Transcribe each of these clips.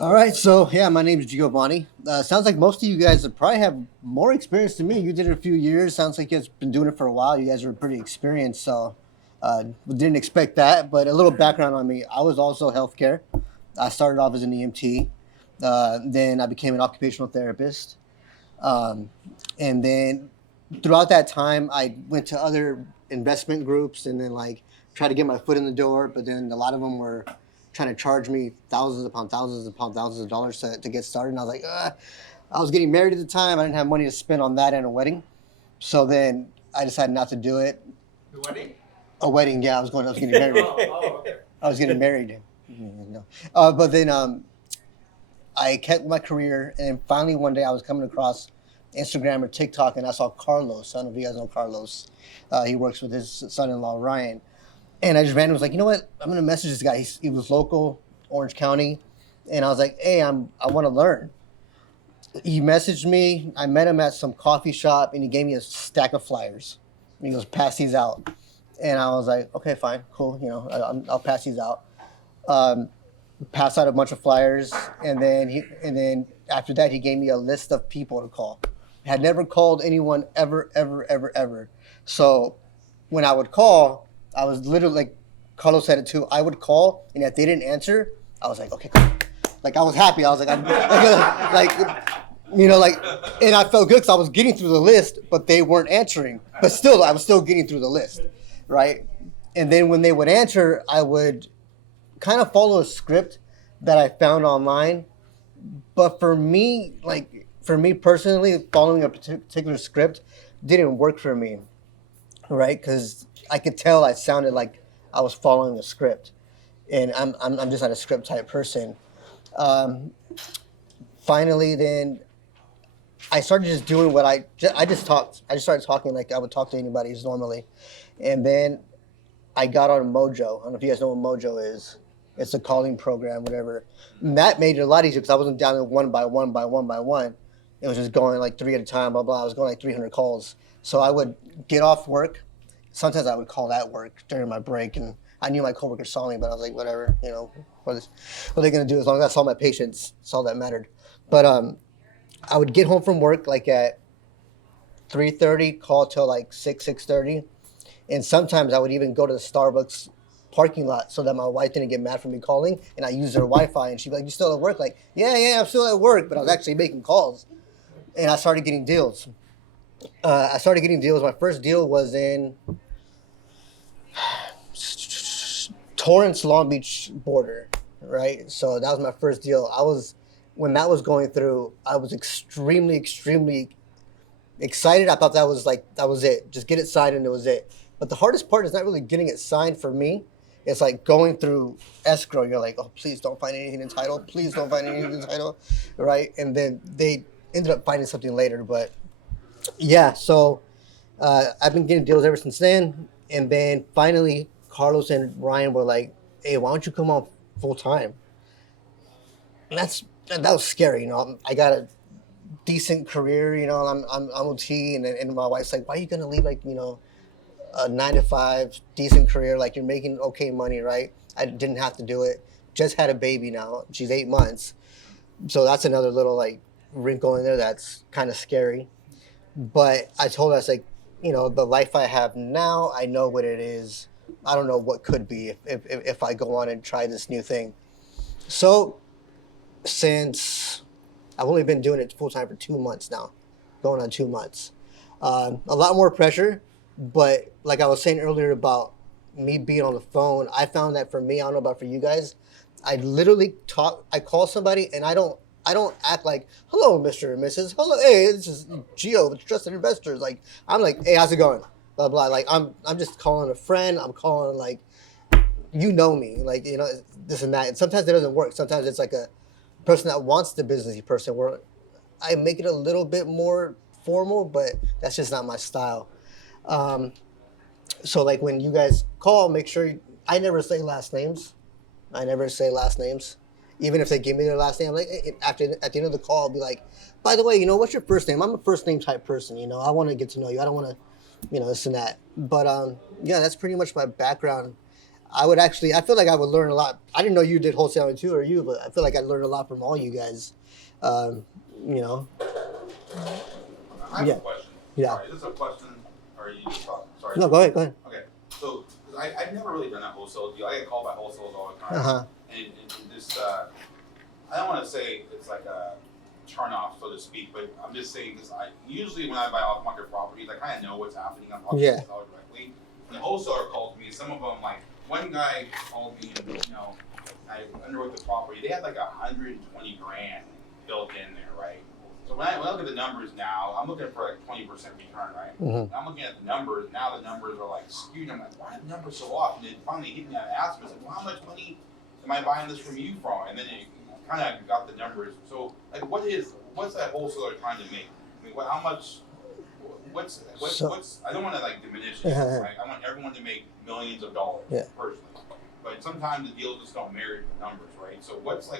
All right, so yeah, my name is Giovanni. Sounds like most of you guys probably have more experience than me. You did it a few years. Sounds like you guys been doing it for a while. You guys are pretty experienced, so didn't expect that. But a little background on me: I was also healthcare. I started off as an EMT, then I became an occupational therapist, um, and then throughout that time, I went to other investment groups and then like tried to get my foot in the door. But then a lot of them were trying to charge me thousands of dollars to get started. And I was like, I was getting married at the time. I didn't have money to spend on that and a wedding. So then I decided not to do it. The wedding? A wedding, yeah. I was getting married. Okay. I was getting married. No. But then I kept my career, and finally one day I was coming across Instagram or TikTok, and I saw Carlos. I don't know if you guys know Carlos. He works with his son-in-law Ryan, and I just randomly was like, you know what? I'm gonna message this guy. He was local, Orange County, and I was like, hey, I want to learn. He messaged me. I met him at some coffee shop, and he gave me a stack of flyers. And he goes, pass these out, and I was like, okay, fine, cool. You know, I'll pass these out. Um, Pass out a bunch of flyers, and then after that he gave me a list of people to call. I had never called anyone ever. So when I would call, I was literally like Carlos said it too. I would call, and if they didn't answer, I was like, okay, cool. Like I was happy. I was like, and I felt good because I was getting through the list, but they weren't answering. But still, I was still getting through the list, right? And then when they would answer, I would kind of follow a script that I found online. But for me personally, following a particular script didn't work for me, right? Because I could tell I sounded like I was following a script, and I'm just not a script type person. Um, Finally, then I started just doing what I just talked. I just started talking like I would talk to anybody just normally, and then I got on Mojo. I don't know if you guys know what Mojo is. It's a calling program, whatever. And that made it a lot easier because I wasn't down in one by one by one by one. It was just going like three at a time, blah, blah. I was going like 300 calls. So I would get off work. Sometimes I would call at work during my break. And I knew my coworkers saw me, but I was like, whatever, you know, what are they going to do? As long as I saw my patients, that's all that mattered. But I would get home from work like at 3:30, call till like 6:30. And sometimes I would even go to the Starbucks parking lot so that my wife didn't get mad for me calling, and I used her Wi-Fi, and she'd be like, you still at work? Like, yeah, I'm still at work, but I was actually making calls. And I started getting deals. My first deal was in Torrance, Long Beach border, right? So that was my first deal. When that was going through, I was extremely excited. I thought that was it. Just get it signed and it was it. But the hardest part is not really getting it signed for me. It's like going through escrow. You're like, oh, please don't find anything entitled. Please don't find anything entitled, right? And then they ended up finding something later. But yeah, so I've been getting deals ever since then. And then finally, Carlos and Ryan were like, hey, why don't you come on full time? And that was scary, you know. I got a decent career, you know. I'm OT, and my wife's like, why are you gonna leave, like, you know, a 9 to 5 decent career, like you're making okay money, right? I didn't have to do it. Just had a baby now. She's 8 months. So that's another little like wrinkle in there that's kind of scary. But I told her, I was like, you know, the life I have now, I know what it is. I don't know what could be if I go on and try this new thing. So since I've only been doing it full time for 2 months now, going on 2 months, a lot more pressure. But like I was saying earlier about me being on the phone, I found that for me, I don't know about for you guys, I literally I call somebody and I don't act like, hello, Mr. and Mrs. Hello, hey, this is Gio with Trusted Investors. Like, I'm like, hey, how's it going? Blah, blah. Like, I'm just calling a friend. I'm calling, like, you know me, like, you know, this and that. And sometimes it doesn't work. Sometimes it's like a person that wants the businessy person where I make it a little bit more formal, but that's just not my style. So like when you guys call, make sure I never say last names. Even if they give me their last name, I'm like, at the end of the call, I'll be like, by the way, you know, what's your first name? I'm a first name type person, you know. I want to get to know you. I don't want to, you know, this and that. But yeah, that's pretty much my background. I would actually. I feel like I would learn a lot. I didn't know you did wholesaling too, or you, but I feel like I learned a lot from all you guys. You know. I have Yeah. a question. Yeah. Sorry, is this a question, or are you just talking? Sorry. No, go ahead. Go ahead. Okay, so 'cause I've never really done that wholesale deal. I get called by wholesalers all the time, Uh-huh. and this I don't want to say it's like a turn off, so to speak, but I'm just saying because I usually when I buy off market properties, I kind of know what's happening. I'm talking to the seller directly. When the wholesaler calls me, some of them like one guy called me, and I underwrote the property. They had like 120 grand built in there, right? So when I look at the numbers now, I'm looking for like 20% return, right? Mm-hmm. I'm looking at the numbers, now the numbers are like skewed. I'm like, why are the numbers so off? And it finally hit me on ask me, I said, well, how much money am I buying this from you from? And then it kind of got the numbers. So like what's that wholesaler trying to make? I mean, how much, what's I don't want to like diminish it, right? I want everyone to make millions of dollars personally. But sometimes the deals just don't marry the numbers, right? So what's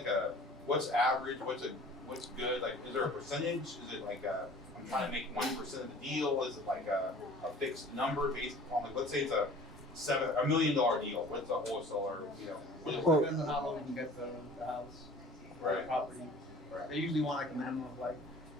average, what's good? Like, is there a percentage? Is it like I'm trying to make 1% of the deal? Is it like a fixed number based upon like, let's say it's a $1 million deal? What's a wholesaler? It depends on how low we can get the house, or the property. Right. They usually want like a minimum of like,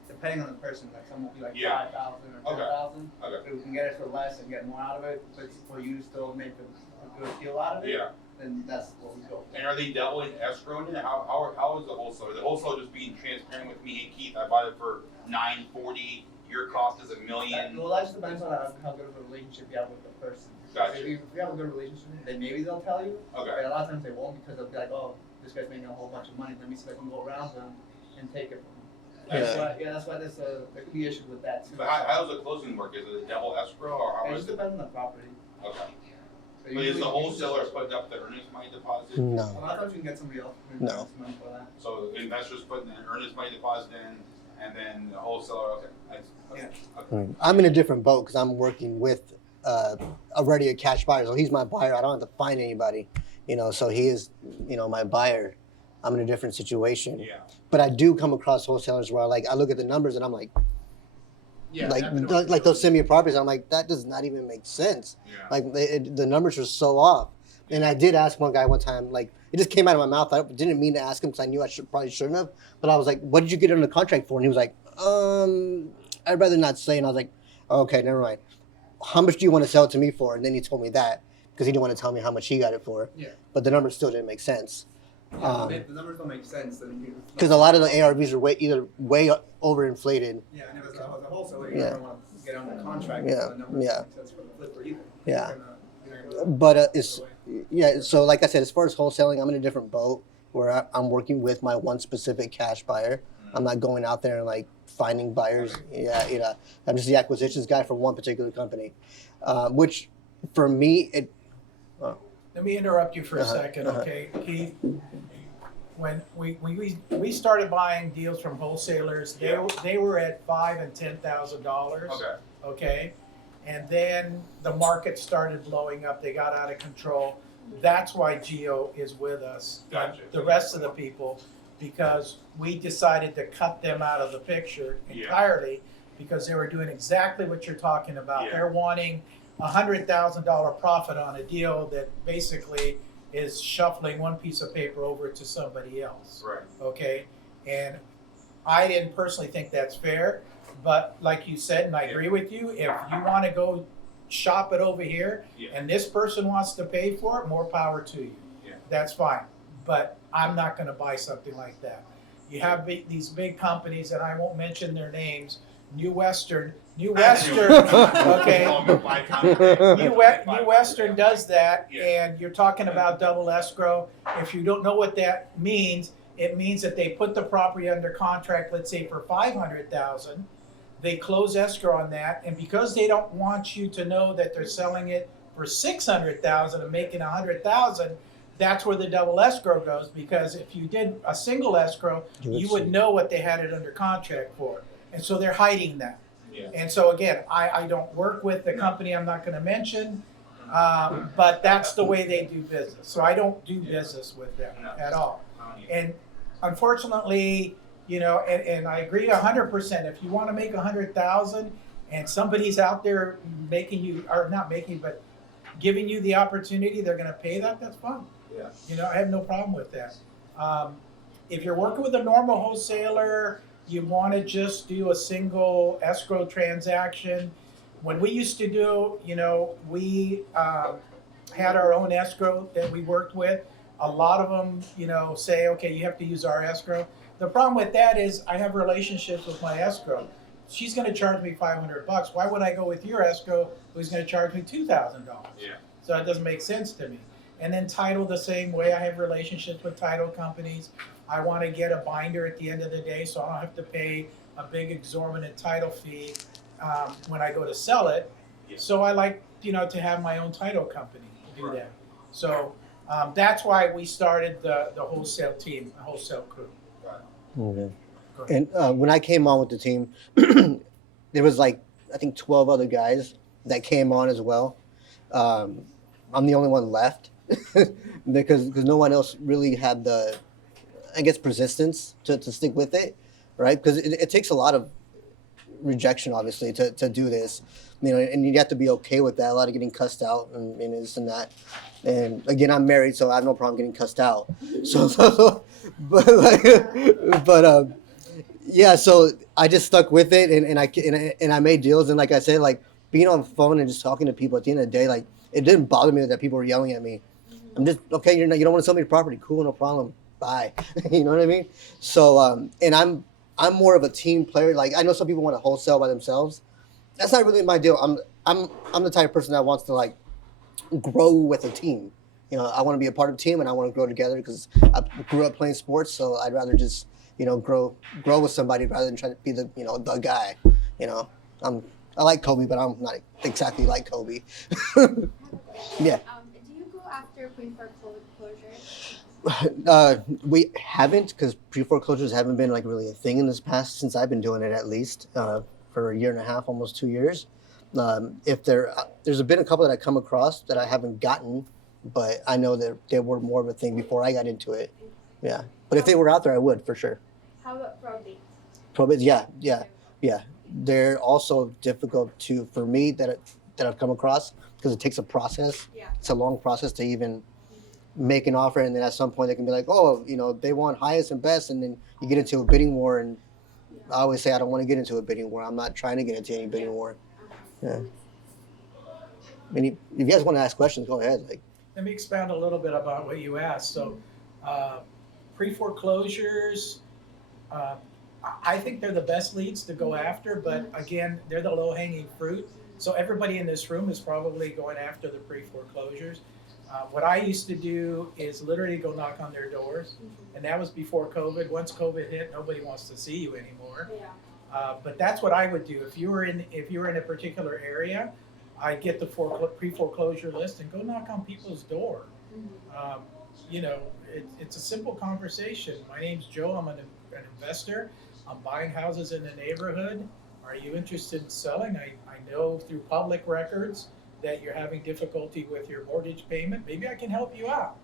depending on the person, like some will be like 5,000 or 10,000. Okay. If we can get it for less and get more out of it, but for you to still make a good deal out of it. Yeah. Then that's what we go for. And are they doubling escrow in it? How is the wholesaler? The wholesaler just being transparent with me, hey Keith, I bought it for $940. Your cost is $1 million. Well, that just depends on how good of a relationship you have with the person. Gotcha. If you have a good relationship, then maybe they'll tell you. Okay. But a lot of times they won't because they'll be like, oh, this guy's making a whole bunch of money. Let me see if I can go around them and take it from him. That's why there could be issues with that too. But how does the closing work? Is it a double escrow or how It is just it? depends on the property. Okay. So But is the wholesaler putting up the earnest money deposit? A No. lot of times you can get somebody else to No. money for that. So the investor's putting the earnest money deposit in, and then the wholesaler, okay. Okay. I'm in a different boat because I'm working with already a cash buyer. So he's my buyer. I don't have to find anybody, so he is, my buyer. I'm in a different situation. Yeah. But I do come across wholesalers where I look at the numbers and I'm like, like they'll send me properties. I'm like, that does not even make sense. Yeah. Like the numbers are so off. And I did ask one guy one time, like it just came out of my mouth. I didn't mean to ask him because I knew I probably shouldn't have. But I was like, what did you get under contract for? And he was like, I'd rather not say. And I was like, okay, never mind. How much do you want to sell it to me for? And then he told me that because he didn't want to tell me how much he got it for. Yeah. But the numbers still didn't make sense. The numbers don't make sense. Because a lot of the ARVs are either way overinflated. Yeah, and if it's a wholesaler, you don't want to get under contract. Yeah. The numbers don't make sense for the flipper either. Yeah. You're gonna But so like I said, as far as wholesaling, I'm in a different boat where I'm working with my one specific cash buyer. I'm not going out there and finding buyers. Yeah, I'm just the acquisitions guy for one particular company, which for me Let me interrupt you for a second, okay, Keith? When we started buying deals from wholesalers, they were at $5,000 and $10,000. Okay, and then the market started blowing up. They got out of control. That's why Gio is with us. Gotcha. The rest of the people, because we decided to cut them out of the picture entirely because they were doing exactly what you're talking about. Yeah. They're wanting $100,000 profit on a deal that basically is shuffling one piece of paper over to somebody else. Right. Okay, and I didn't personally think that's fair, but like you said, and I agree with you, if you want to go shop it over here and this person wants to pay for it, more power to you. Yeah. That's fine, but I'm not going to buy something like that. You have these big companies, and I won't mention their names. New Western, okay. New Western does that, and you're talking about double escrow. If you don't know what that means, it means that they put the property under contract, let's say for $500,000. They close escrow on that, and because they don't want you to know that they're selling it for $600,000 and making $100,000, that's where the double escrow goes. Because if you did a single escrow, you would know what they had it under contract for. And so they're hiding that. Yeah. And so again, I don't work with the company I'm not going to mention, but that's the way they do business. So I don't do business with them at all. And unfortunately, and I agree 100%. If you want to make $100,000 and somebody's out there making you, or not making, but giving you the opportunity, they're gonna pay that, that's fine. Yeah. You know, I have no problem with that. If you're working with a normal wholesaler, you wanna just do a single escrow transaction. When we used to do, you know, we had our own escrow that we worked with. A lot of them, you know, say, okay, you have to use our escrow. The problem with that is I have relationships with my escrow. She's gonna charge me $500. Why would I go with your escrow who's gonna charge me $2,000? Yeah. So that doesn't make sense to me. And then title the same way. I have relationships with title companies. I wanna get a binder at the end of the day so I don't have to pay a big exorbitant title fee when I go to sell it. Yeah. So I like, you know, to have my own title company do that. So that's why we started the wholesale team, the wholesale crew. Okay. And when I came on with the team, there was like, I think 12 other guys that came on as well. I'm the only one left because no one else really had the, I guess, persistence to stick with it, right? Because it takes a lot of rejection, obviously, to do this, you know, and you have to be okay with that. A lot of getting cussed out and this and that. And again, I'm married, so I have no problem getting cussed out. But yeah, so I just stuck with it, and I made deals, and like I said, like being on the phone and just talking to people at the end of the day, like it didn't bother me that people were yelling at me. I'm just okay. You don't want to sell me your property, cool, no problem. Bye. You know what I mean? So and I'm more of a team player. Like I know some people want to wholesale by themselves. That's not really my deal. I'm the type of person that wants to like grow with a team. You know, I want to be a part of a team and I want to grow together because I grew up playing sports. So I'd rather just, you know, grow with somebody rather than try to be the guy. You know, I like Kobe, but I'm not exactly like Kobe. Yeah. Do you go after pre-foreclosures? We haven't, because pre-foreclosures haven't been like really a thing in this past since I've been doing it, at least for a year and a half, almost 2 years. If there's been a couple that I come across that I haven't gotten, but I know that they were more of a thing before I got into it. Yeah, but if they were out there, I would for sure. How about probate? Probate, yeah. They're also difficult for me that I've come across because it takes a process. Yeah. It's a long process to even make an offer, and then at some point they can be like, oh, you know, they want highest and best, and then you get into a bidding war, and I always say I don't want to get into a bidding war. I'm not trying to get into any bidding war. Yeah. I mean, if you guys want to ask questions, go ahead. Like, Let me expound a little bit about what you asked. So, pre-foreclosures, I think they're the best leads to go after, but again, they're the low-hanging fruit. So everybody in this room is probably going after the pre-foreclosures. What I used to do is literally go knock on their doors, and that was before COVID. Once COVID hit, nobody wants to see you anymore. Yeah. But that's what I would do. If you were in a particular area, I'd get the pre-foreclosure list and go knock on people's door. You know, it's a simple conversation. My name's Joe. I'm an investor. I'm buying houses in the neighborhood. Are you interested in selling? I know through public records that you're having difficulty with your mortgage payment. Maybe I can help you out.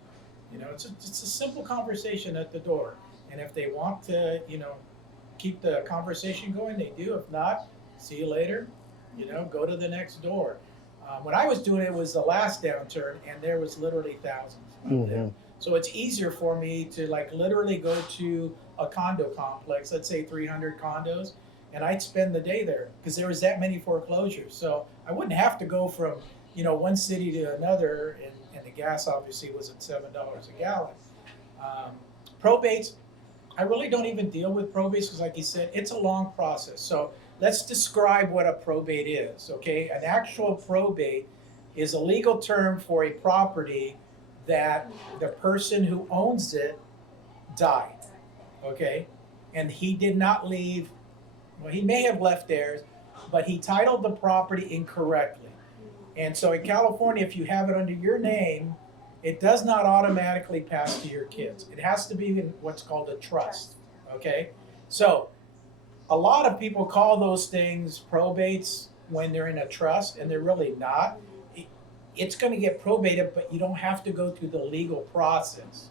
You know, it's a simple conversation at the door. And if they want to, you know, keep the conversation going, they do. If not, see you later. You know, go to the next door. When I was doing it was the last downturn, and there was literally thousands out there. So it's easier for me to like literally go to a condo complex, let's say 300 condos, and I'd spend the day there because there was that many foreclosures. So I wouldn't have to go from, you know, one city to another, and the gas obviously was at $7 a gallon. Probates, I really don't even deal with probates because, like you said, it's a long process. So let's describe what a probate is, okay? An actual probate is a legal term for a property that the person who owns it died, okay? And he did not leave, well, he may have left heirs, but he titled the property incorrectly. And so in California, if you have it under your name, it does not automatically pass to your kids. It has to be in what's called a trust, okay? So a lot of people call those things probates when they're in a trust, and they're really not. It's going to get probated, but you don't have to go through the legal process.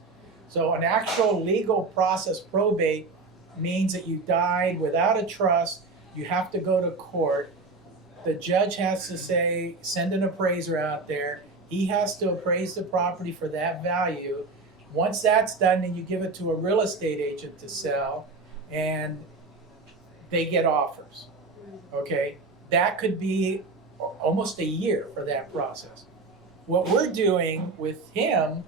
So an actual legal process probate means that you died without a trust. You have to go to court. The judge has to say, send an appraiser out there. He has to appraise the property for that value. Once that's done, then you give it to a real estate agent to sell, and they get offers. Okay, that could be almost a year for that process. What we're doing with him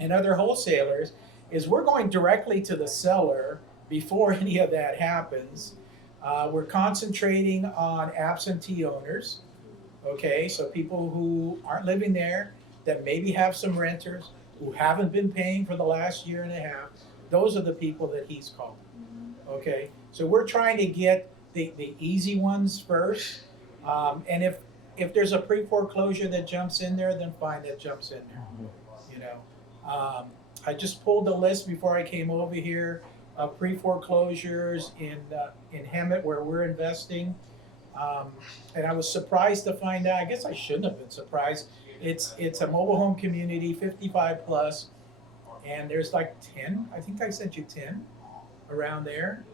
and other wholesalers is we're going directly to the seller before any of that happens. We're concentrating on absentee owners, okay, so people who aren't living there, that maybe have some renters, who haven't been paying for the last year and a half. Those are the people that he's calling, okay? So we're trying to get the easy ones first, and if there's a pre-foreclosure that jumps in there, then fine, that jumps in there, you know. I just pulled the list before I came over here of pre-foreclosures in Hemet where we're investing. And I was surprised to find out, I guess I shouldn't have been surprised, it's a mobile home community, 55 plus, and there's like 10, I think I sent you 10 around there.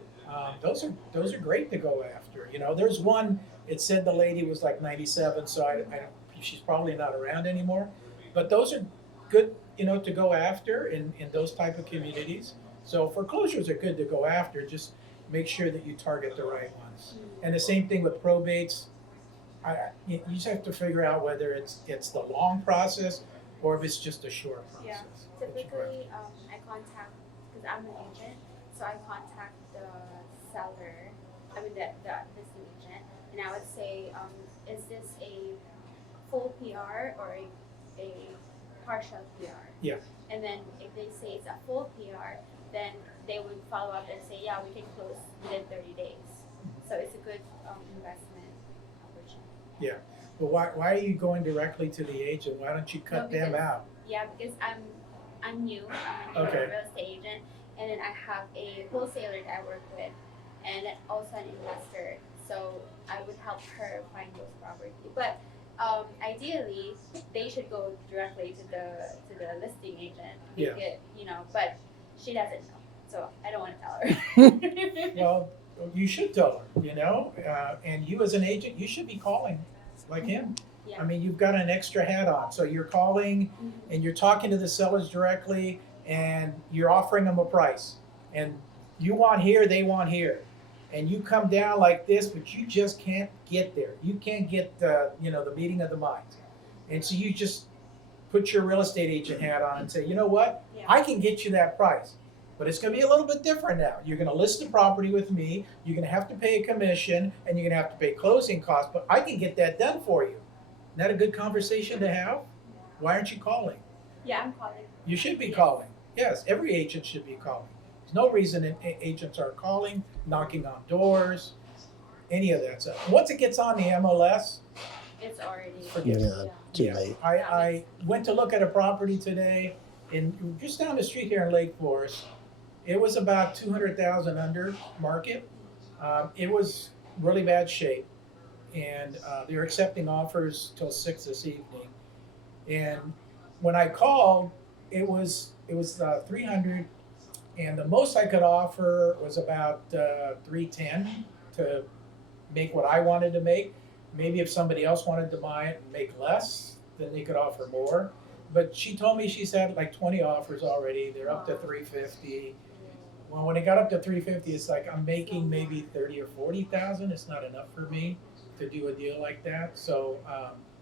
Those are great to go after. You know, there's one, it said the lady was like 97, so I don't, she's probably not around anymore. But those are good, you know, to go after in those type of communities. So foreclosures are good to go after, just make sure that you target the right ones. And the same thing with probates. You just have to figure out whether it's the long process or if it's just a short process. Yeah, typically I contact, because I'm an agent, so I contact the seller, I mean the listing agent, and I would say, is this a full PR or a partial PR? Yeah. And then if they say it's a full PR, then they would follow up and say, yeah, we can close within 30 days. So it's a good investment opportunity. Yeah. But why are you going directly to the agent? Why don't you cut them out? Yeah, because I'm new. I'm a new Okay. real estate agent, and then I have a wholesaler that I work with, and also an investor. So I would help her find those property. But ideally, they should go directly to the listing agent. Yeah. It, you know, but she doesn't know, so I don't want to tell her. Well, you should tell her, you know, and you as an agent, you should be calling like him. Yeah. I mean, you've got an extra hat on, so you're calling and you're talking to the sellers directly and you're offering them a price. And you want here, they want here. And you come down like this, but you just can't get there. You can't get the meeting of the minds. And so you just put your real estate agent hat on and say, you know what? Yeah. I can get you that price. But it's going to be a little bit different now. You're going to list the property with me. You're going to have to pay a commission, and you're going to have to pay closing costs. But I can get that done for you. Isn't that a good conversation to have? Why aren't you calling? Yeah, I'm calling. You should be calling. Yes, every agent should be calling. There's no reason agents are calling, knocking on doors, any of that stuff. Once it gets on the MLS, It's already. forget it. Yeah, too Yeah. late. I went to look at a property today just down the street here in Lake Forest. It was about 200,000 under market. It was really bad shape, and they're accepting offers till 6 this evening. And when I called, it was 300, and the most I could offer was about 310 to make what I wanted to make. Maybe if somebody else wanted to buy it and make less, then they could offer more. But she told me she's had like 20 offers already. They're up to 350. Well, when it got up to 350, it's like I'm making maybe 30 or 40,000. It's not enough for me to do a deal like that. So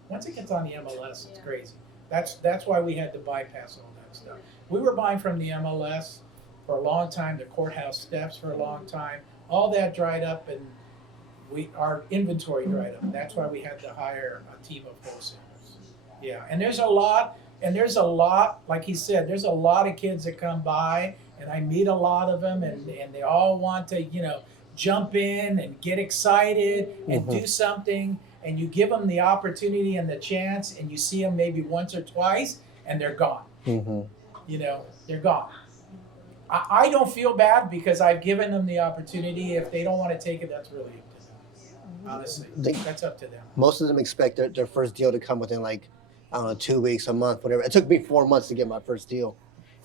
once it gets on the MLS, it's crazy. That's why we had to bypass all that stuff. We were buying from the MLS for a long time, the courthouse steps for a long time. All that dried up, and our inventory dried up. And that's why we had to hire a team of wholesalers. Yeah, and there's a lot, like he said, there's a lot of kids that come by, and I meet a lot of them, and they all want to, jump in and get excited and do something, and you give them the opportunity and the chance, and you see them maybe once or twice, and they're gone. They're gone. I don't feel bad because I've given them the opportunity. If they don't want to take it, that's really up to them. Honestly, that's up to them. Most of them expect their first deal to come within like, I don't know, 2 weeks, a month, whatever. It took me 4 months to get my first deal.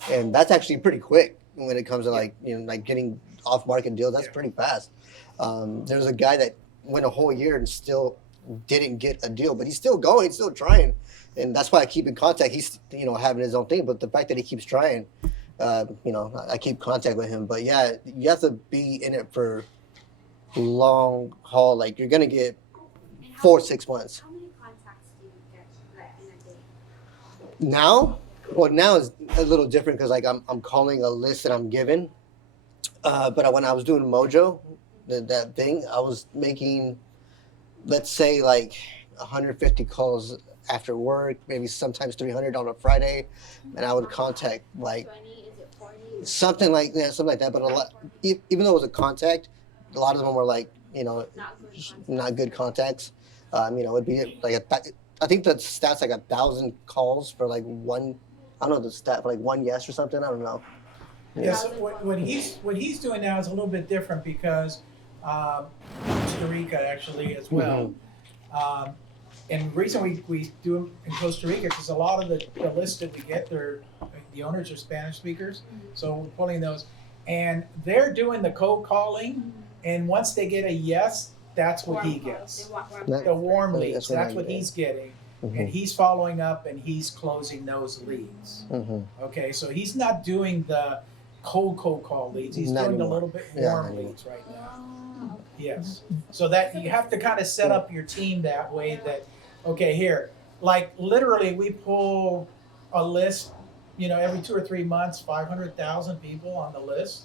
And that's actually pretty quick when it comes to like getting off market deals. That's pretty fast. There's a guy that went a whole year and still didn't get a deal, but he's still going, still trying, and that's why I keep in contact. He's having his own thing, but the fact that he keeps trying, I keep contact with him. But yeah, you have to be in it for long haul. Like you're gonna get And 4-6 months. How many contacts do you get like in a day? Now, well, now is a little different because like I'm calling a list that I'm given. But when I was doing Mojo, that thing, I was making, let's say like 150 calls after work, maybe sometimes 300 on a Friday, and I would contact like 20? Is it 40? something like that. But a lot, even though it was a contact, a lot of them were like Not good contacts. not good contacts. It'd be like I think the stats like 1,000 calls for like one. I don't know the stat for like one yes or something. I don't know. Yes, what he's doing now is a little bit different because Costa Rica actually as well. And the reason we do them in Costa Rica because a lot of the lists that we get, the owners are Spanish speakers, so we're pulling those, and they're doing the cold calling, and once they get a yes, that's what he gets. The warm leads, that's what he's getting. And he's following up and he's closing those leads. Okay, so he's not doing the cold call leads. He's Not doing a anymore. little bit Yeah, warm not anymore. leads right now. Yes. So that you have to kind of set up your team that way that, okay, here, like literally we pull a list, every 2 or 3 months, 500,000 people on the list,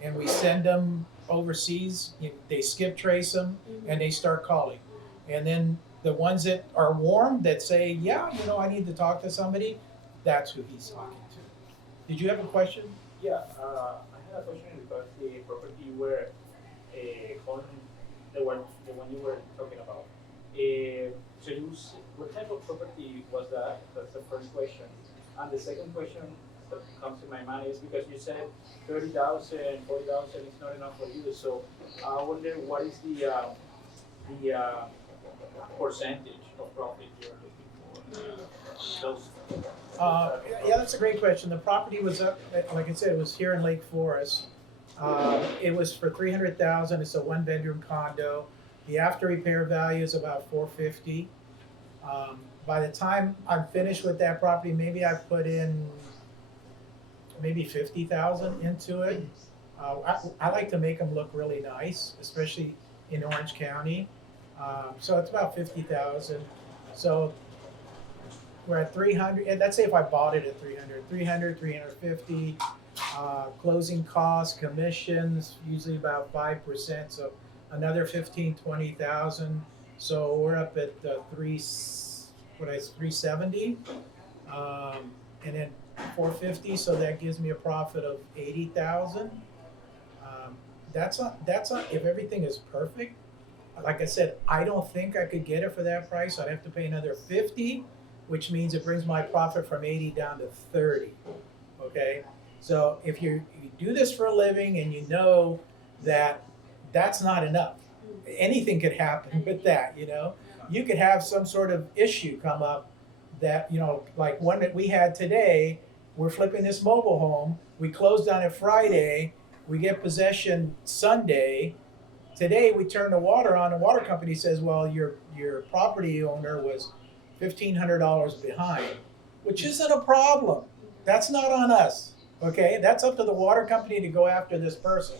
and we send them overseas. They skip trace them and they start calling. And then the ones that are warm that say, yeah, I need to talk to somebody, that's who he's talking to. Did you have a question? Yeah, I had a question about the property you were calling, the one you were talking about. What type of property was that? That's the first question. And the second question that comes to my mind is because you said 30,000, 40,000 is not enough for you. So I wonder what is the percentage of profit you're looking for? Those. Yeah, that's a great question. The property was up, like I said, it was here in Lake Forest. It was for 300,000. It's a 1-bedroom condo. The after repair value is about 450. By the time I'm finished with that property, maybe I put in maybe 50,000 into it. I like to make them look really nice, especially in Orange County. So it's about 50,000. So we're at 300, and let's say if I bought it at 300, 350, closing costs, commissions, usually about 5%, so another 20,000. So we're up at 370, and then 450, so that gives me a profit of 80,000. That's not, if everything is perfect. Like I said, I don't think I could get it for that price. I'd have to pay another 50, which means it brings my profit from 80 down to 30. Okay, so if you do this for a living and you know that that's not enough, anything could happen with that. You could have some sort of issue come up that like one that we had today. We're flipping this mobile home. We closed on it Friday. We get possession Sunday. Today we turn the water on. The water company says, well, your property owner was $1,500 behind, which isn't a problem. That's not on us, okay? That's up to the water company to go after this person.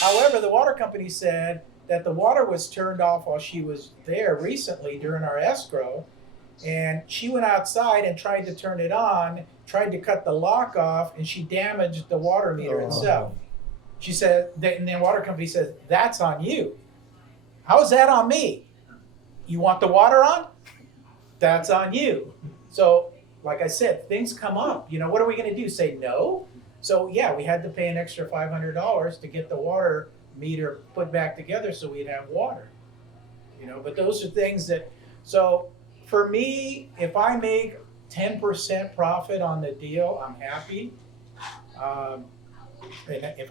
However, the water company said that the water was turned off while she was there recently during our escrow, and she went outside and tried to turn it on, tried to cut the lock off, and she damaged the water meter itself. She said, and the water company says, that's on you. How is that on me? You want the water on? That's on you. So, like I said, things come up. What are we going to do? Say no? So, yeah, we had to pay an extra $500 to get the water meter put back together so we'd have water. But those are things that, so for me, if I make 10% profit on the deal, I'm happy. And if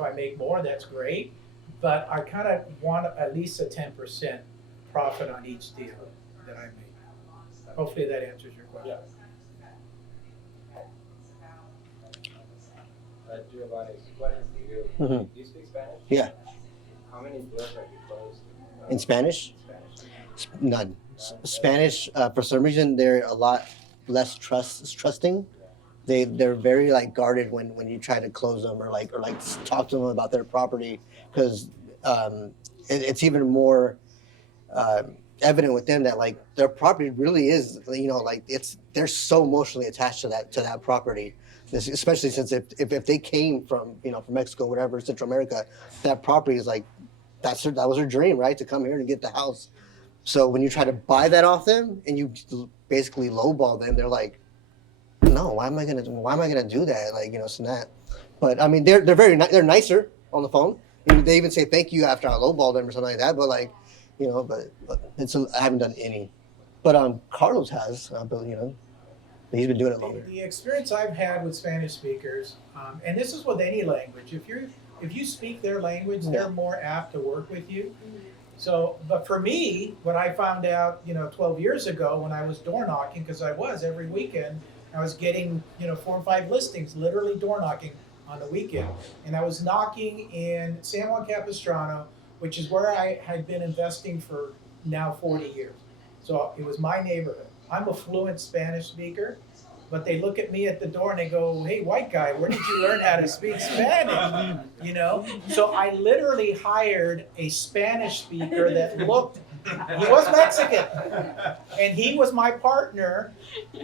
I make more, that's great. But I kind of want at least a 10% profit on each deal that I make. Hopefully that answers your question. Giovanni, question for you. Mhm. Do you speak Spanish? Yeah. How many deals have you closed? In Spanish? Spanish. None. Spanish, for some reason, they're a lot less trusting. They're very like guarded when you try to close them or like talk to them about their property, because it's even more evident with them that like their property really is, like they're so emotionally attached to that property. Especially since if they came from from Mexico, whatever, Central America, that property is like that was their dream, right, to come here to get the house. So when you try to buy that off them and you basically lowball them, they're like, no, why am I gonna do that? Like, so that. But I mean, they're they're nicer on the phone. They even say thank you after I lowball them or something like that. But like, but I haven't done any. But Carlos has, he's been doing it longer. The experience I've had with Spanish speakers, and this is with any language, if you speak their language, they're more apt to work with you. So, but for me, what I found out, 12 years ago when I was door knocking, because I was every weekend, I was getting, 4 or 5 listings, literally door knocking on the weekend. And I was knocking in San Juan Capistrano, which is where I had been investing for now 40 years. So it was my neighborhood. I'm a fluent Spanish speaker, but they look at me at the door and they go, hey, white guy, where did you learn how to speak Spanish? So I literally hired a Spanish speaker that he was Mexican, and he was my partner,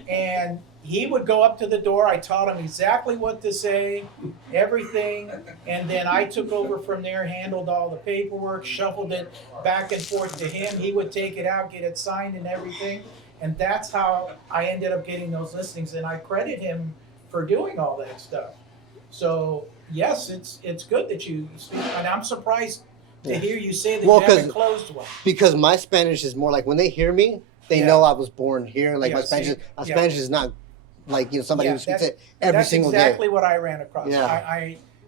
and he would go up to the door. I taught him exactly what to say, everything, and then I took over from there, handled all the paperwork, shuffled it back and forth to him. He would take it out, get it signed and everything. And that's how I ended up getting those listings, and I credit him for doing all that stuff. So yes, it's good that you speak, and I'm surprised to hear you say that you haven't closed one. Because my Spanish is more like when they hear me, they know I was born here. Like my Spanish is not like somebody who speaks it every single day. That's exactly what I ran across.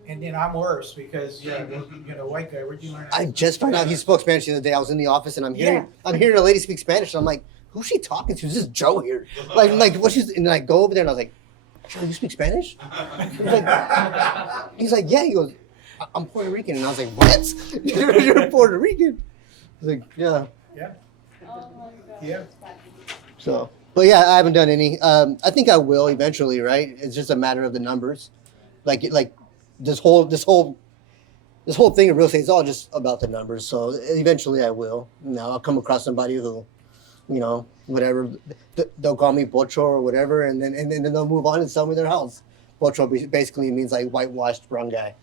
And then I'm worse because white guy, where'd you learn? I just found out he spoke Spanish the other day. I was in the office and I'm hearing a lady speak Spanish, and I'm like, who's she talking to? Is this Joe here? Like what she's, and I go over there and I was like, Joe, you speak Spanish? He's like, yeah. He goes, I'm Puerto Rican. And I was like, what? You're Puerto Rican? I was like, yeah. Yeah. Oh my God. Yeah. So, but yeah, I haven't done any. I think I will eventually, right? It's just a matter of the numbers. Like this whole thing of real estate is all just about the numbers. So eventually I will. I'll come across somebody who, whatever, they'll call me Pocho or whatever, and then they'll move on and sell me their house. Pocho basically means like whitewashed brown guy.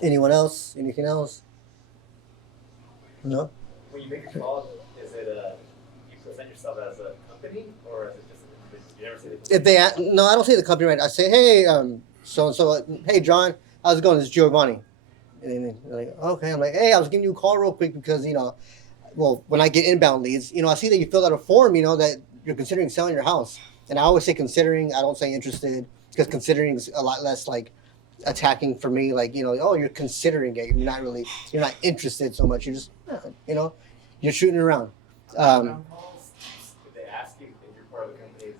Anyone else? Anything else? No? When you make a call, is it you present yourself as a company or is it just you never say the company? No, I don't say the company right. I say, hey, so hey, John, how's it going? It's Giovanni. And then they're like, okay. I'm like, hey, I was giving you a call real quick because well, when I get inbound leads, I see that you filled out a form, that you're considering selling your house. And I always say considering. I don't say interested, because considering is a lot less like attacking for me. Like, oh, you're considering it. You're not interested so much. You're just, you're shooting around. If they ask you if you're part of the company, do you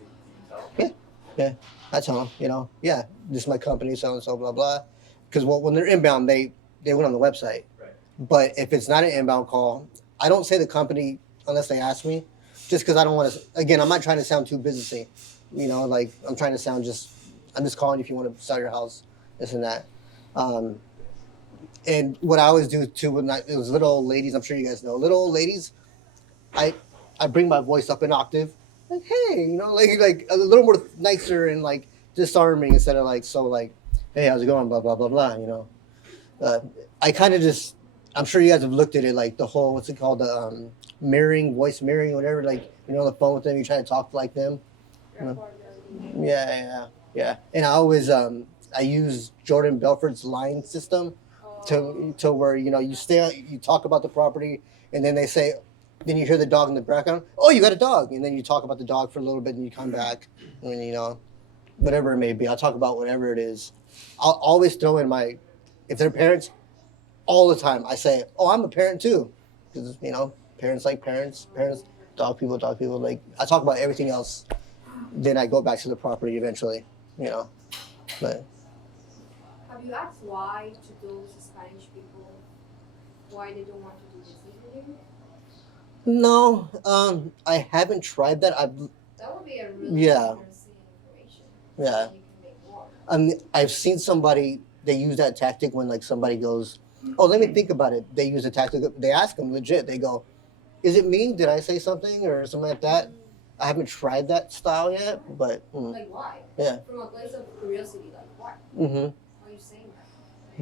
tell them? Yeah, I tell them, yeah, this is my company, so and so, blah, blah. Because when they're inbound, they went on the website. Right. But if it's not an inbound call, I don't say the company unless they ask me, just because I don't want to. Again, I'm not trying to sound too businessy, like I'm trying to sound I'm just calling if you want to sell your house, this and that. And what I always do too, it was little old ladies, I'm sure you guys know, little old ladies, I bring my voice up an octave, like, hey, like a little more nicer and like disarming instead of like, so like, hey, how's it going, blah, blah, blah, blah, I kind of just, I'm sure you guys have looked at it, like the whole, what's it called, the mirroring, voice mirroring, whatever, like, on the phone with them, you try to talk like them. Yeah. And I always, I use Jordan Belfort's line system to where, you talk about the property, and then they say, then you hear the dog in the background, oh, you got a dog, and then you talk about the dog for a little bit, and you come back, and whatever it may be, I'll talk about whatever it is. I'll always throw in if they're parents, all the time, I say, oh, I'm a parent too. Because, parents like parents, dog people, like, I talk about everything else. Then I go back to the property eventually, but. Have Have you asked why to those Spanish people, why they don't want to do business with you? No, I haven't tried that. That would be a really Yeah. interesting information. Yeah. You can make more. I've seen somebody, they use that tactic when like somebody goes, oh, let me think about it. They use a tactic. They ask them legit. They go, is it me? Did I say something or something like that? I haven't tried that style yet, but Like why? Yeah. From a place of curiosity, like why? mm-hmm, Why are you saying that?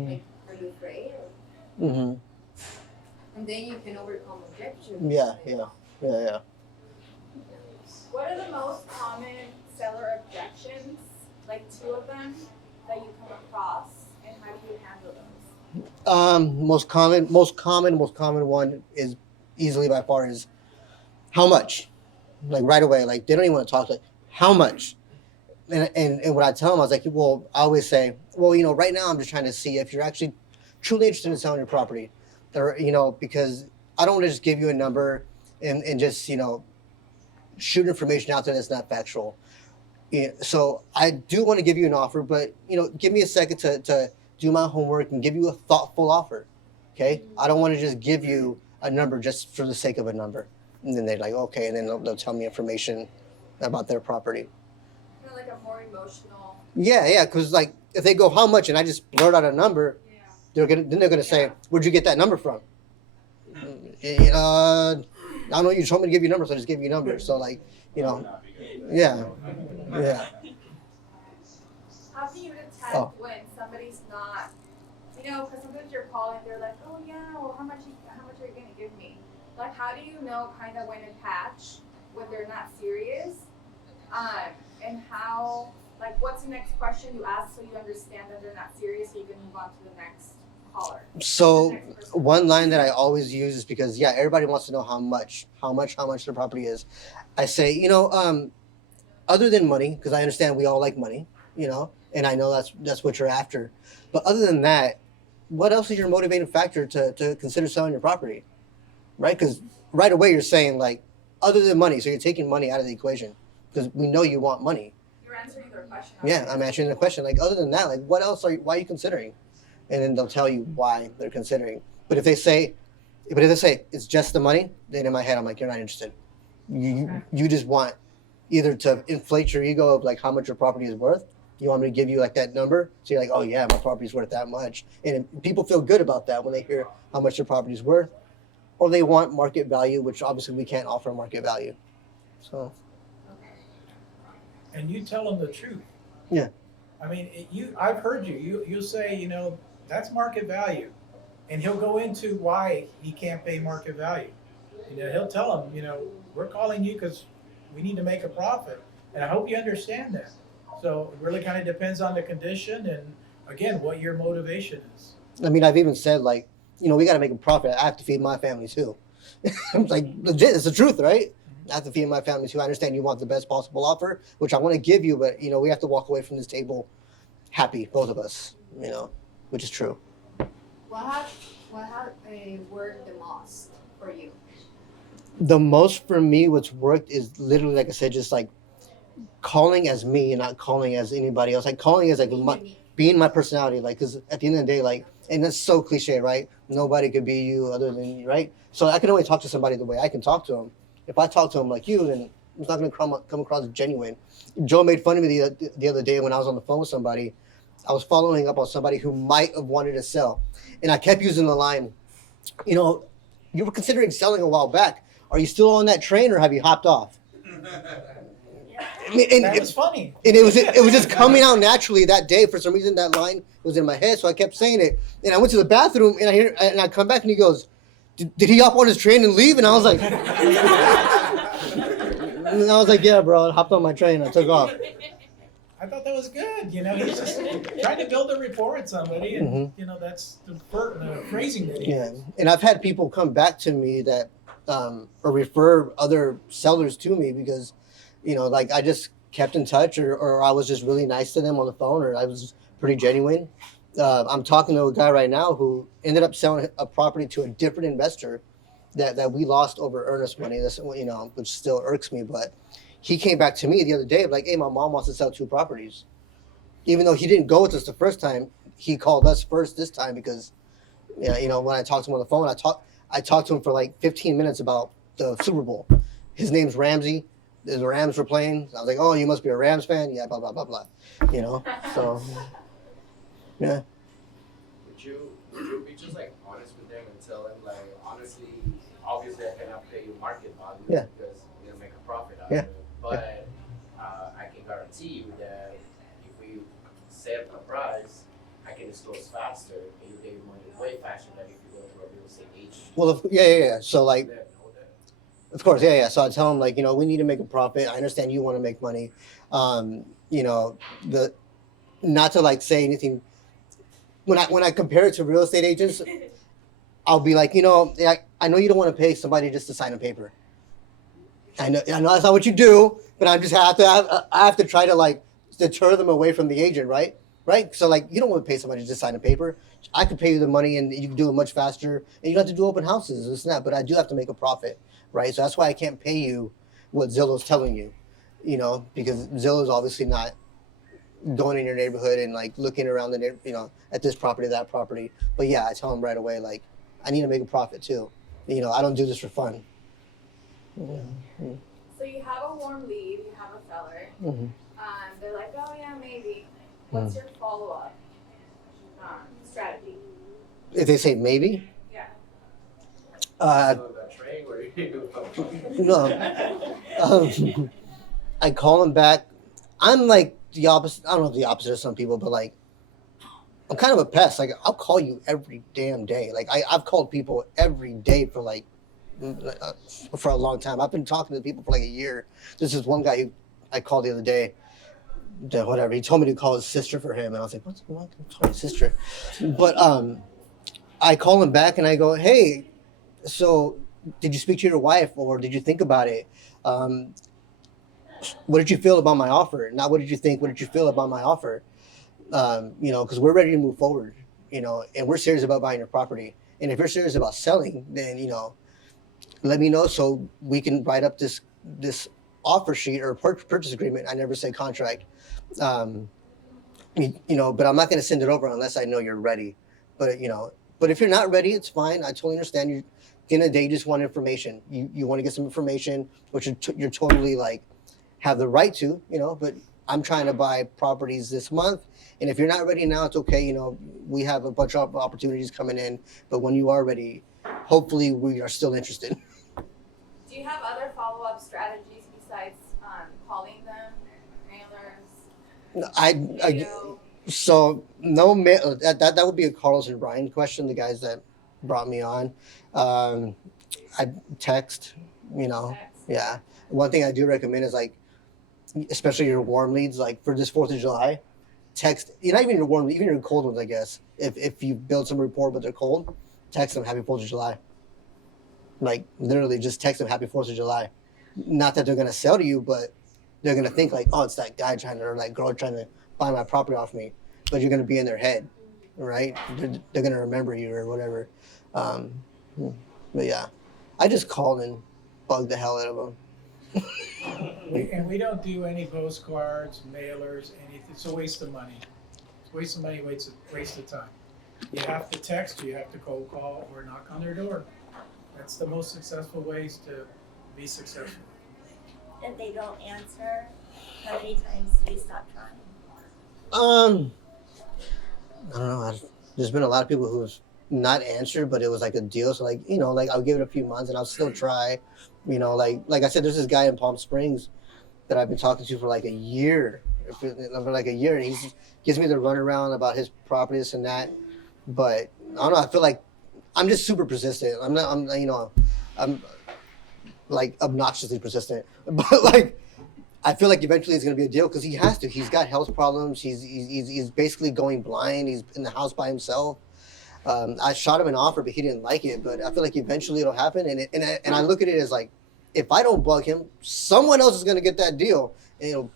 Mhm. Like, are you afraid? Or, mm-hmm, and then you can overcome objections. yeah. What are the most common seller objections, like 2 of them, that you come across, and how do you handle those? Most common one is easily by far is how much? Like right away, like they don't even want to talk, like how much? And what I tell them, I was like, well, I always say, well, right now I'm just trying to see if you're actually truly interested in selling your property, or because I don't want to just give you a number and just shoot information out there that's not factual. So I do want to give you an offer, but give me a second to do my homework and give you a thoughtful offer. Okay, I don't want to just give you a number just for the sake of a number. And then they're like, okay, and then they'll tell me information about their property. Kind of like a more emotional. Yeah, because like if they go how much and I just blurt out a number, they're gonna say, where'd you get that number from? I don't know. You told me to give you numbers, so I just gave you numbers. So like, yeah. How can you detect when somebody's not, because sometimes you're calling, they're like, oh yeah, well how much are you gonna give me? Like, how do you know kind of when to patch, when they're not serious? And how, like, what's the next question you ask so you understand that they're not serious so you can move on to the next caller? So The next person. one line that I always use is because everybody wants to know how much their property is. I say, other than money, because I understand we all like money, and I know that's what you're after. But other than that, what else is your motivating factor to consider selling your property? Right? Because right away you're saying like, other than money, so you're taking money out of the equation because we know you want money. You're answering their question. Yeah, I'm answering the question. Like, other than that, like, what else why are you considering? And then they'll tell you why they're considering. But if they say it's just the money, then in my head I'm like, you're not interested. You just want either to inflate your ego of like how much your property is worth. You want me to give you like that number, so you're like, oh yeah, my property's worth that much, and people feel good about that when they hear how much their property's worth. Or they want market value, which obviously we can't offer market value. So. And you tell them the truth. Yeah. I mean, I've heard you say, that's market value. And he'll go into why he can't pay market value. He'll tell them, we're calling you because we need to make a profit. And I hope you understand that. So it really kind of depends on the condition and, again, what your motivation is. I mean, I've even said like, we got to make a profit. I have to feed my family too. I'm like, legit, it's the truth, right? I have to feed my family too. I understand you want the best possible offer, which I want to give you, but we have to walk away from this table happy, both of us, which is true. What have worked the most for you? The most for me, what's worked is literally, like I said, just like calling as me and not calling as anybody else. Like calling as like being my personality, like, because at the end of the day, like, and that's so cliche, right? Nobody could be you other than you, right? So I can only talk to somebody the way I can talk to them. If I talk to them like you, then it's not going to come across as genuine. Joe made fun of me the other day when I was on the phone with somebody. I was following up on somebody who might have wanted to sell. And I kept using the line, you were considering selling a while back. Are you still on that train or have you hopped off? I mean, That was funny. And it was just coming out naturally that day. For some reason, that line was in my head, so I kept saying it. And I went to the bathroom, and I come back, and he goes, "Did he hop on his train and leave?" And I was like, "Yeah, bro, I hopped on my train and I took off." I thought that was good. He's just trying to build a rapport with somebody, and that's the phrasing that he has. And I've had people come back to me that or refer other sellers to me because, like I just kept in touch, or I was just really nice to them on the phone, or I was pretty genuine. I'm talking to a guy right now who ended up selling a property to a different investor that we lost over earnest money. This, which still irks me, but he came back to me the other day like, hey, my mom wants to sell 2 properties. Even though he didn't go with us the first time, he called us first this time because, yeah, you know, when I talked to him on the phone, I talked to him for like 15 minutes about the Super Bowl. His name's Ramsey. The Rams were playing. I was like, oh, you must be a Rams fan. Yeah, blah blah blah blah. You know, so yeah. Would you be just like honest with them and tell them like honestly, obviously I cannot pay you market value because you don't make a profit out of it. But I can guarantee you that if we set a price, I can disclose faster and you get your money way faster than if you go to a real estate agent. Well, yeah. So like, of course, yeah. So I tell him like, you know, we need to make a profit. I understand you want to make money. You know, not to like say anything. When I compare it to real estate agents, I'll be like, you know, I know you don't want to pay somebody just to sign a paper. I know that's not what you do, but I have to try to like deter them away from the agent, right? So like, you don't want to pay somebody to just sign a paper. I could pay you the money and you can do it much faster, and you don't have to do open houses, this and that. But I do have to make a profit, right? So that's why I can't pay you what Zillow's telling you, you know, because Zillow's obviously not going in your neighborhood and like looking around the, you know, at this property, that property. But yeah, I tell them right away, like, I need to make a profit too. You know, I don't do this for fun. Mm-hmm. So you have a warm lead, you have a seller. Mm-hmm. They're like, oh yeah, maybe. What's your follow-up strategy? If they say maybe? Yeah. No. I call them back. I'm like the opposite. I don't know if the opposite of some people, but like, I'm kind of a pest. Like, I'll call you every damn day. Like, I've called people every day for like, for a long time. I've been talking to people for like a year. This is one guy who I called the other day. Whatever. He told me to call his sister for him, and I was like, "What's going on? Call his sister?" But I call him back and I go, "Hey, so did you speak to your wife, or did you think about it? What did you feel about my offer? Not what did you think? What did you feel about my offer? You know, because we're ready to move forward. You know, and we're serious about buying your property. And if you're serious about selling, then you know, let me know so we can write up this offer sheet or purchase agreement. I never say contract. You know, but I'm not going to send it over unless I know you're ready. But you know, but if you're not ready, it's fine. I totally understand. You, at the end of the day, you just want information. You want to get some information, which you're totally like have the right to. You know, but I'm trying to buy properties this month, and if you're not ready now, it's okay. You know, we have a bunch of opportunities coming in, but when you are ready, hopefully we are still interested. Do you have other follow-up strategies besides calling them, mailers? So no mail. That would be a Carlos and Ryan question. The guys that brought me on, I text. You know, yeah. One thing I do recommend is like, especially your warm leads, like for this 4th of July, text. Not even your warm, even your cold ones, I guess. If you build some rapport but they're cold, text them Happy 4th of July. Like literally, just text them Happy 4th of July. Not that they're gonna sell to you, but they're gonna think like, oh, it's that guy trying to, or that girl trying to buy my property off me. But you're gonna be in their head, right? They're gonna remember you or whatever. But yeah, I just called and bugged the hell out of them. And we don't do any postcards, mailers, anything. It's a waste of money. It's a waste of money, waste of time. You have to text, you have to cold call, or knock on their door. That's the most successful ways to be successful. If they don't answer, how many times do you stop trying? I don't know. There's been a lot of people who've not answered, but it was like a deal. So like, you know, like I'll give it a few months and I'll still try. You know, like I said, there's this guy in Palm Springs that I've been talking to for like a year. And he gives me the runaround about his properties and that. But I don't know. I feel like I'm just super persistent. I'm like obnoxiously persistent. But like, I feel like eventually it's gonna be a deal because he has to. He's got health problems. He's basically going blind. He's in the house by himself. I shot him an offer, but he didn't like it. But I feel like eventually it'll happen. And I look at it as like, if I don't bug him, someone else is gonna get that deal. And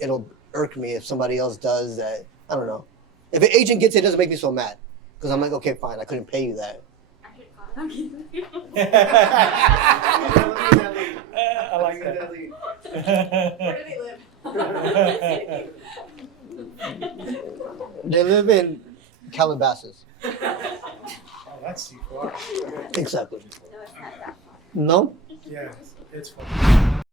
it'll irk me if somebody else does that. I don't know. If an agent gets it, it doesn't make me so mad because I'm like, okay, fine, I couldn't pay you that. I like that. Where do they live? They live in Calabasas. Oh, that's too far. Exactly. No, it's not that far. No? Yeah, it's far.